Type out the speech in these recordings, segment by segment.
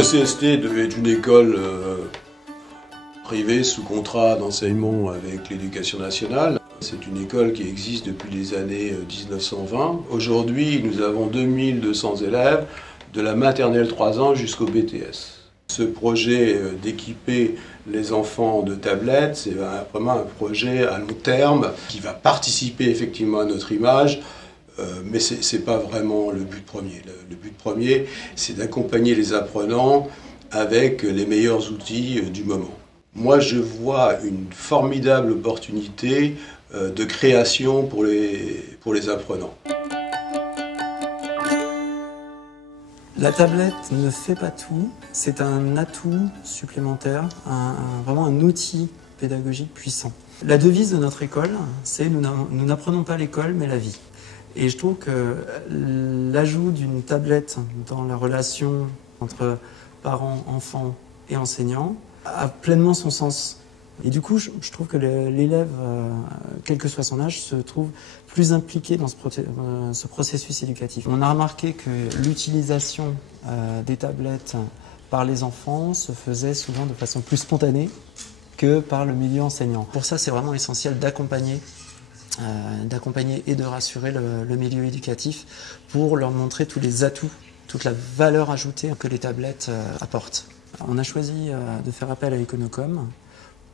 Le CST est une école privée sous contrat d'enseignement avec l'Éducation nationale. C'est une école qui existe depuis les années 1920. Aujourd'hui, nous avons 2200 élèves de la maternelle 3 ans jusqu'au BTS. Ce projet d'équiper les enfants de tablettes, c'est vraiment un projet à long terme qui va participer effectivement à notre image, mais ce n'est pas vraiment le but premier. Le but premier, c'est d'accompagner les apprenants avec les meilleurs outils du moment. Moi, je vois une formidable opportunité de création pour les apprenants. La tablette ne fait pas tout, c'est un atout supplémentaire, vraiment un outil pédagogique puissant. La devise de notre école, c'est « Nous n'apprenons pas l'école, mais la vie ». Et je trouve que l'ajout d'une tablette dans la relation entre parents, enfants et enseignants a pleinement son sens. Et du coup, je trouve que l'élève, quel que soit son âge, se trouve plus impliqué dans ce processus éducatif. On a remarqué que l'utilisation des tablettes par les enfants se faisait souvent de façon plus spontanée que par le milieu enseignant. Pour ça, c'est vraiment essentiel d'accompagner et de rassurer le milieu éducatif pour leur montrer tous les atouts, toute la valeur ajoutée que les tablettes apportent. On a choisi de faire appel à Econocom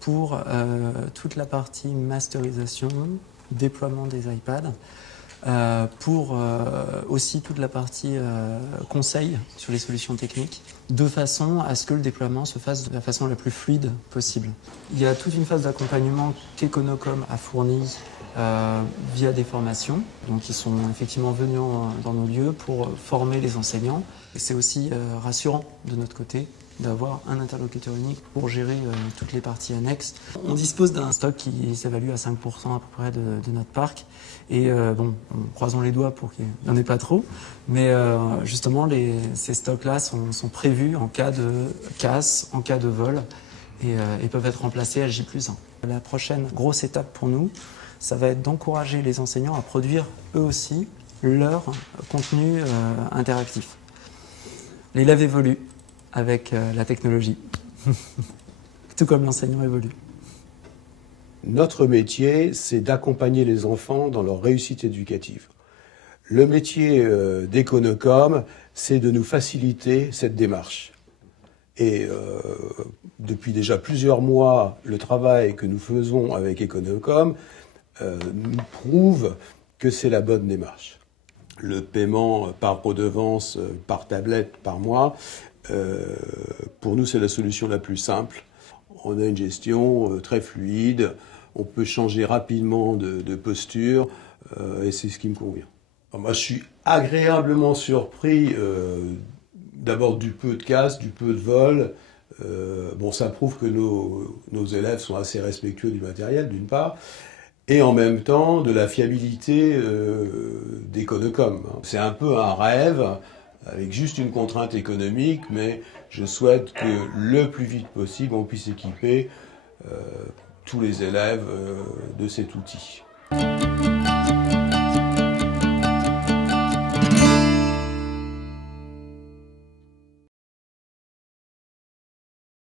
pour toute la partie masterisation, déploiement des iPads, pour aussi toute la partie conseil sur les solutions techniques, de façon à ce que le déploiement se fasse de la façon la plus fluide possible. Il y a toute une phase d'accompagnement qu'Econocom a fournie via des formations, donc ils sont effectivement venus dans nos lieux pour former les enseignants. C'est aussi rassurant de notre côté d'avoir un interlocuteur unique pour gérer toutes les parties annexes. On dispose d'un stock qui s'évalue à 5% à peu près de notre parc. Et bon, croisons les doigts pour qu'il n'y en ait pas trop. Mais justement, ces stocks-là sont prévus en cas de casse, en cas de vol, et peuvent être remplacés à J+1. La prochaine grosse étape pour nous, ça va être d'encourager les enseignants à produire eux aussi leur contenu interactif. L'élève évolue avec la technologie, tout comme l'enseignant évolue. Notre métier, c'est d'accompagner les enfants dans leur réussite éducative. Le métier d'Econocom, c'est de nous faciliter cette démarche. Et depuis déjà plusieurs mois, le travail que nous faisons avec Econocom nous prouve que c'est la bonne démarche. Le paiement par redevance, par tablette, par mois, pour nous, c'est la solution la plus simple. On a une gestion très fluide, on peut changer rapidement de posture, et c'est ce qui me convient. Alors moi, je suis agréablement surpris d'abord du peu de casse, du peu de vol. Bon, ça prouve que nos élèves sont assez respectueux du matériel, d'une part, et en même temps de la fiabilité d'Econocom. C'est un peu un rêve, avec juste une contrainte économique, mais je souhaite que le plus vite possible, on puisse équiper tous les élèves de cet outil.